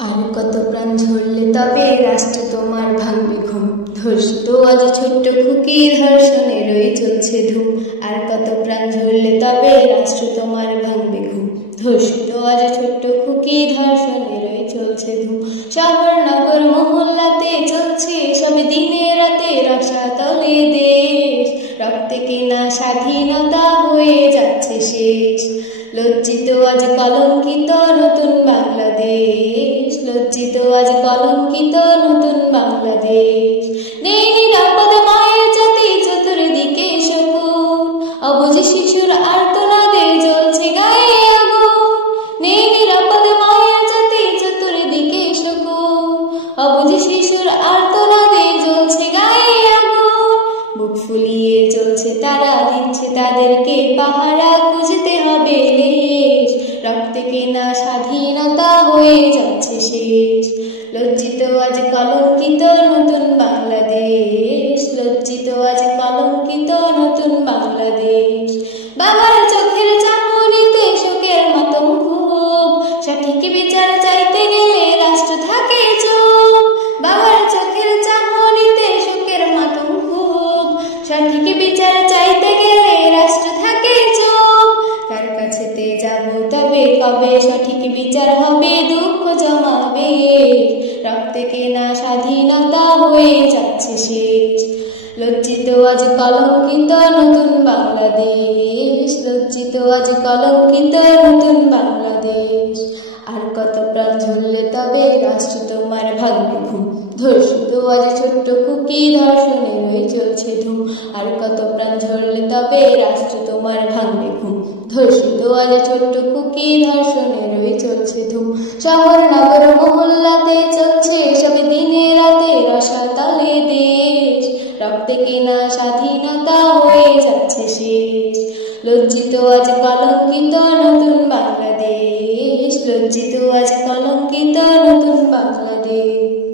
আর কত প্রাণ ঝরলে তবে রাষ্ট্র তোমার ভাঙবে ঘুম। ধর্ষিত আজ ছোট্ট খুকি ধর্ষণেরই চলছে ধুম। আর কত প্রাণ ঝরলে তবে রাষ্ট্র তোমার ভাঙবে ঘুম। ধর্ষিত আজ ছোট্ট খুকি ধর্ষণেরই চলছে ধুম। শহর নগর মহল্লাতে চলছে সব দিনে রাতে রসাতলে দেশ। রক্তে কেনা স্বাধীনতা হয়ে যাচ্ছে শেষ। লজ্জিত আজ কলঙ্কিত নতুন বাংলাদেশ। লজ্জিত আজ কলঙ্কিত নতুন বাংলাদেশ। নেই নিরাপদ মায়ের জাতি চতুর্দিকে শকুন। অবুঝ শিশুর আর্তনাদে জ্বলছে গায়ে আগুন। নেই নিরাপদ মায়ের জাতি চতুর্দিকে শকুন। অবুঝ শিশুর আর্তনাদে জ্বলছে গায়ে আগুন। বুক ফুলিয়ে চলছে তারা, দিচ্ছে তাদেরকে পাহারা, খুঁজতে হবে দেশ। রক্তে কেনা স্বাধীনতা হয়ে যাচ্ছে শেষ। লজ্জিত আজ কলঙ্কিত নতুন বাংলাদেশ। লজ্জিত আজ কলঙ্কিত নতুন বাংলাদেশ। বাবার চোখের চাহনিতে শোকের মাতম খুব। সঠিক বিচার চাইতে গেলে রাষ্ট্র থাকে চুপ। বাবার চোখের চাহনিতে শোকের মাতম খুব। সঠিক বিচার চাইতে গেলে রাষ্ট্র থাকে চুপ। কার কাছেতে যাব তবে কবে সঠিক বিচার হবে? দুঃখ জমাবে। রক্তে কেনা স্বাধীনতা হয়ে যাচ্ছে শেষ। লজ্জিত আজ কলঙ্কিত নতুন বাংলাদেশ। লজ্জিত আজ কলঙ্কিত নতুন বাংলাদেশ। আর কত প্রাণ ঝরলে তবে রাষ্ট্র তোমার ভাঙবে ঘুম। ধর্ষিত আজ ছোট্ট খুকি ধর্ষণেরই চলছে ধুম। আর কত প্রাণ ঝরলে তবে রাষ্ট্র তোমার ভাঙবে ঘুম। ধর্ষিত আজ ছোট্ট খুকি ধর্ষণেরই চলছে ধুম। শহর নগর মহল্লাতে চলছে সব দিনে রাতে রসাতলে দেশ। রক্তে কেনা স্বাধীনতা হয়ে যাচ্ছে শেষ। লজ্জিত আজ কলঙ্কিত নতুন বাংলাদেশ। লজ্জিত আজ কলঙ্কিত নতুন বাংলাদেশ।